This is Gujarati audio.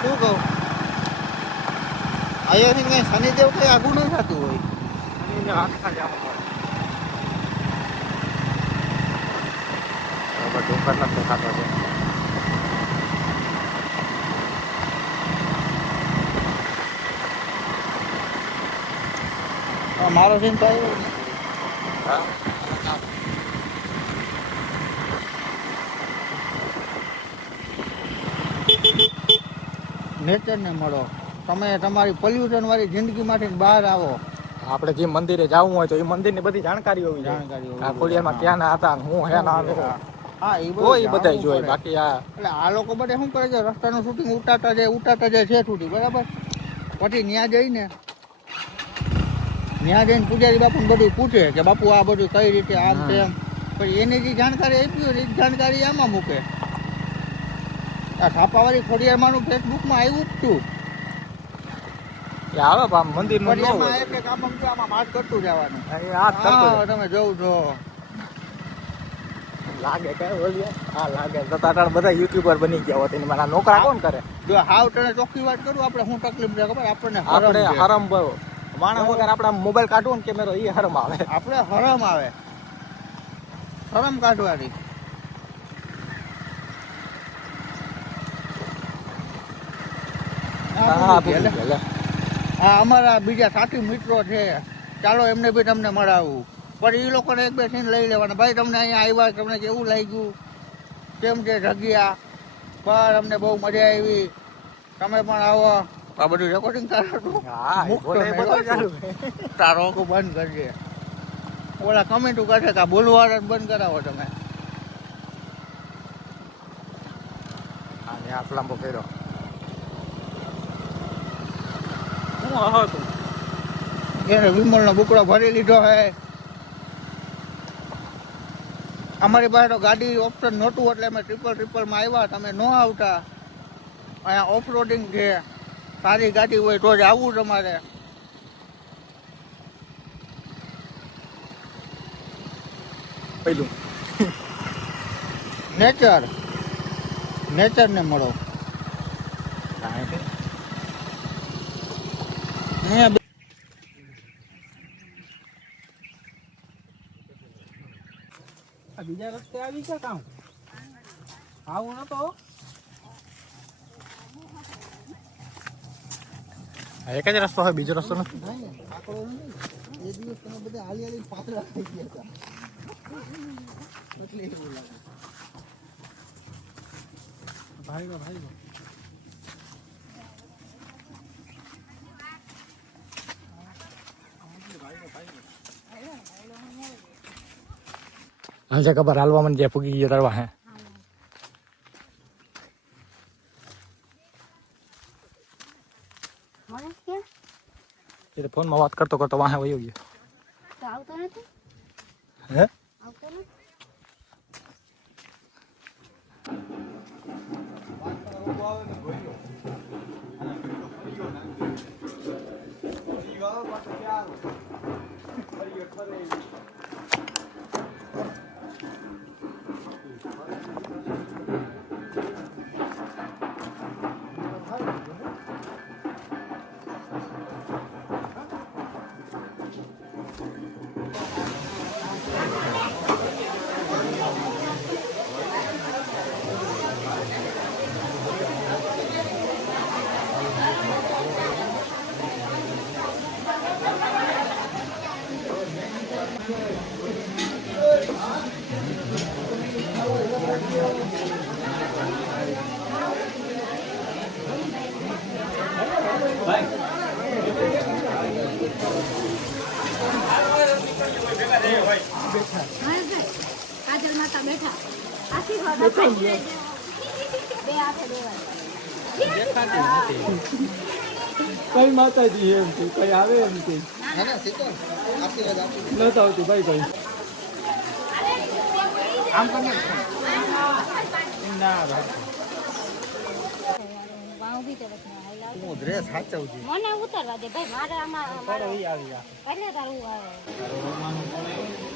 શું શનિદેવ કઈ આગું નહીં થતું હોય ડુંગર નથી દેખાતો છે મારો સીન તો આવ્યો. નેચરને મળો. તમે તમારી પોલ્યુશનવાળી જિંદગીમાંથી બહાર આવો. આપણે જે મંદિરે જવું હોય તો એ મંદિરની બધી જાણકારી હોવી જાણકારી આ જોઈએ. ખોડિયારમાં ક્યાં ના હતા હું હે ના હતો. હા એ બધું એ બધા જાણવું જોઈ બાકી આ એટલે આ લોકો બધા શું કરે છે? રસ્તાનું શૂટિંગ ઉટાતા જાય ઉટાતા જાય છે શૂટિંગ બરાબર? પછી ત્યાં જઈને ત્યાં જઈને પૂજારી બાપુને બધું પૂછે કે બાપુ આ બધું કઈ રીતે આમ. તેમ. પછી એની જે જાણકારી આપી હોય એ જાણકારી આમાં મૂકે. આ છાપાવાળી ખોડિયારમાંનું ફેસબુકમાં આવ્યું જ તું એ આવે આમ મંદિરનું ન હોય. એટલે કામ આમ આમાં વાત કરતું જવાનું એ તમે જોઉં છો લાગે કે ઓલી હા લાગે. તો તારા બધા યુટ્યુબર બની ગયા હોત એની મારા નોકરા કોણ કરે? જો હાવ તને ચોખ્ખી વાત કરું આપણે શું તકલીફ છે ખબર? આપણને આપણે હરમ માણસ વગર આપણે મોબાઈલ કાઢવો ને કેમેરો એ હરમ આવે. આપણે હરમ આવે. હરમ કાઢવાની. હા અમારા બીજા સાથી મિત્રો છે. ચાલો એમને બી તમને મળાવું. પણ એ લોકોને એક બે સીન લઈ લેવાના. ભાઈ તમને અહીંયા આવ્યા તમને કેવું લાગ્યું? કેમ છે જગ્યા? પર અમને બહુ મજા આવી. તમે પણ આવો. આ બધું રેકોર્ડિંગ. ચાલુ તારો. બંધ કરજે. ઓલા કમેન્ટો કરશે કે બોલવા બંધ કરાવો તમે. આટલા આ કર્યો શું હતું. એને વિમલનો બુકડો ભરી લીધો હે. અમારી પાસે તો ગાડી ઓપ્શન નહોતું એટલે અમે ટ્રિપલ ટ્રિપલમાં આવ્યા. તમે ન આવતા. અહીંયા ઓફ રોડિંગ છે. સારી ગાડી હોય તો જ આવવું તમારે. પેલું. નેચર નેચરને મળો. કાંઈ બીજા રસ્તે આવી છે કામ? આવું નતો એક જ રસ્તો હોય બીજો રસ્તો નથી. એ દિવસ તમે બધા હાલી હાલી પાતળા થઈ ગયા હતા. એટલે ભાઈ ભાઈ હાલ છે ખબર હાલવા મને જે ફૂગી ગયો તરવા હે મને ક્યાં એ તો ફોનમાં વાત કરતો કરતો વાહે વયો ગયો તો આવતો નથી હે આવતો નથી કાજલ માતા બેઠા આશીર્વાદ બે હાથે કઈ માતાજી એમ કે કઈ આવે એમ કે. નતા આવતી ભાઈ કઈ આમ કમ ના ભાઈ. વચમાં. તું ડ્રેસ સાચવજે. મને ઉતારવા દે ભાઈ મારે આમાં મારે આવી એટલે તારું આવે